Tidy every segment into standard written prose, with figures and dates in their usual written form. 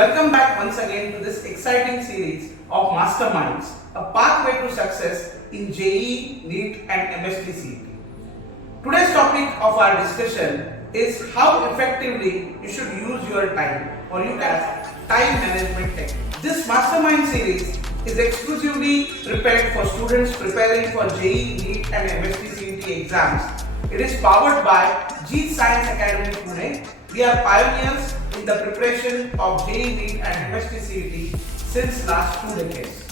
Welcome back once again to this exciting series of MasterMinds, a pathway to success in JEE, NEET and MST-CET. Today's topic of our discussion is how effectively you should use your time, or you can time management technique. This MasterMind series is exclusively prepared for students preparing for JEE, NEET and MST-CET exams. It is powered by JEET Science Academy Pune. We are pioneers in the preparation of JEE, NEET and MST-CET since last 2 decades.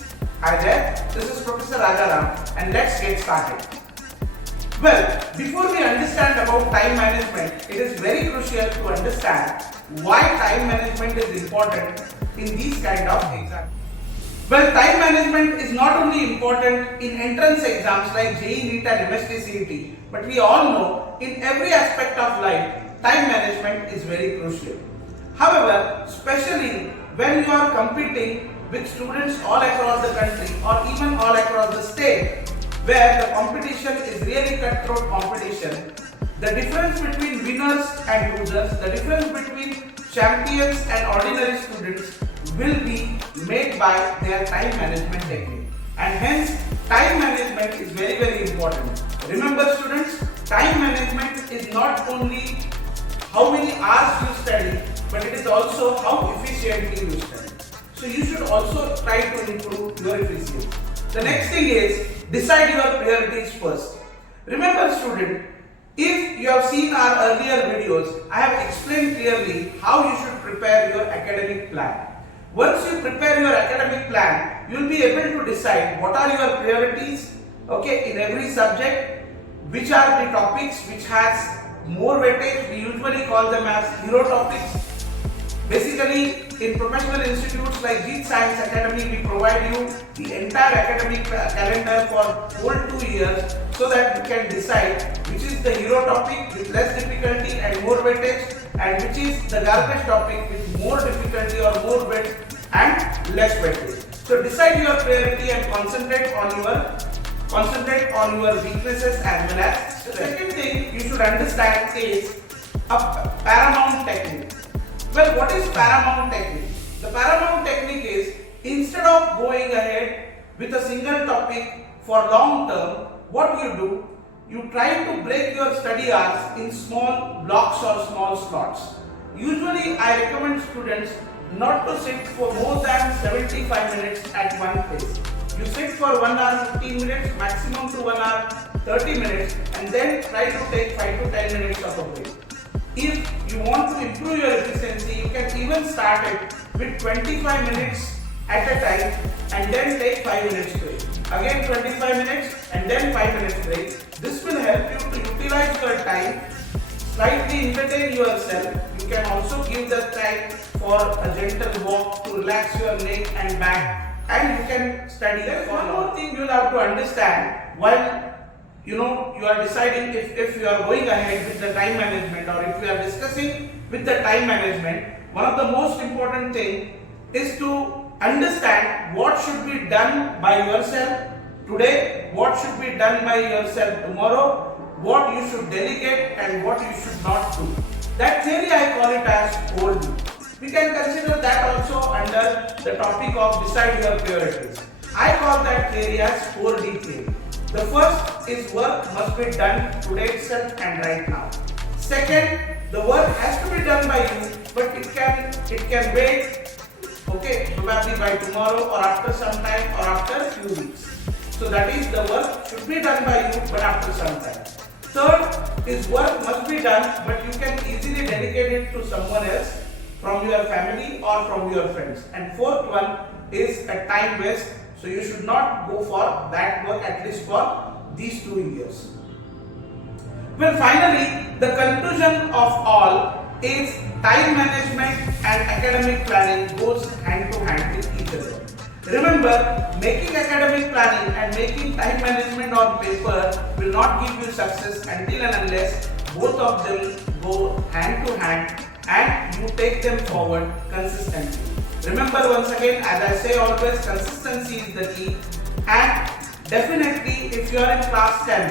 Hi there, this is Professor Rajaram and let's get started. Well, before we understand about time management, it is very crucial to understand why time management is important in these kind of exams. Well, time management is not only important in entrance exams like JEE, NEET and MST-CET, but we all know in every aspect of life, time management is very crucial. However, especially when you are competing with students all across the country or even all across the state, where the competition is really cutthroat competition, the difference between winners and losers, the difference between champions and ordinary students will be made by their time management technique. And hence, time management is very important. Remember students, time management is not only how many hours you study, but it is also how efficiently you study. So you should also try to improve your efficiency. The next thing is, decide your priorities first. Remember student, if you have seen our earlier videos, I have explained clearly how you should prepare your academic plan. Once you prepare your academic plan, you will be able to decide what are your priorities, in every subject, which are the topics which has more weightage. We usually call them as hero topics. Basically, in professional institutes like JEET Science Academy, we provide you the entire academic calendar for whole 2 years so that you can decide which is the hero topic with less difficulty and more weightage, and which is the garbage topic with more difficulty or more weight and less weightage. So decide your priority and concentrate on your weaknesses as well as strengths. The second thing you should understand is a paramount technique. Well, what is paramount technique? The paramount technique is, instead of going ahead with a single topic for long term, what you do, you try to break your study hours in small blocks or small slots. Usually, I recommend students not to sit for more than 75 minutes at one place. You sit for 1 hour 15 minutes, maximum to 1 hour 30 minutes, and then try to take 5 to 10 minutes of a break. If you want to improve your efficiency, you can even start it with 25 minutes at a time and then take 5 minutes break. Again 25 minutes and then 5 minutes break. This will help you to utilize your time, slightly entertain yourself. You can also give the time for a gentle walk to relax your neck and back, and you can study. There's one more thing you will have to understand while you are deciding if you are going ahead with the time management, or if you are discussing with the time management. One of the most important thing is to understand what should be done by yourself today, what should be done by yourself tomorrow, what you should delegate and what you should not do. That theory I call it as 4D. We can consider that also under the topic of decide your priorities. I call that theory as 4D theory. The first is work must be done today itself and right now. Second, the work has to be done by you, but it can wait, probably by tomorrow or after some time or after a few weeks. So that is, the work should be done by you, but after some time. Third is work must be done, but you can easily delegate it to someone else from your family or from your friends. And fourth one is a time waste. So you should not go for that work, at least for these 2 years. Well, finally, the conclusion of all is time management and academic planning goes hand to hand with each other. Remember, making academic planning and making time management on paper will not give you success until and unless both of them go hand to hand and you take them forward consistently. Remember, once again, as I say always, consistency is the key, and definitely if you are in class 10,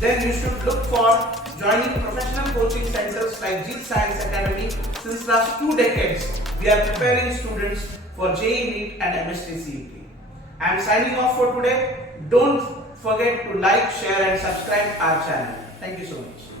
then you should look for joining professional coaching centers like JEET Science Academy since last 2 decades. we are preparing students for JEE NEET and MST CET. I am signing off for today. Don't forget to like, share and subscribe our channel. Thank you so much.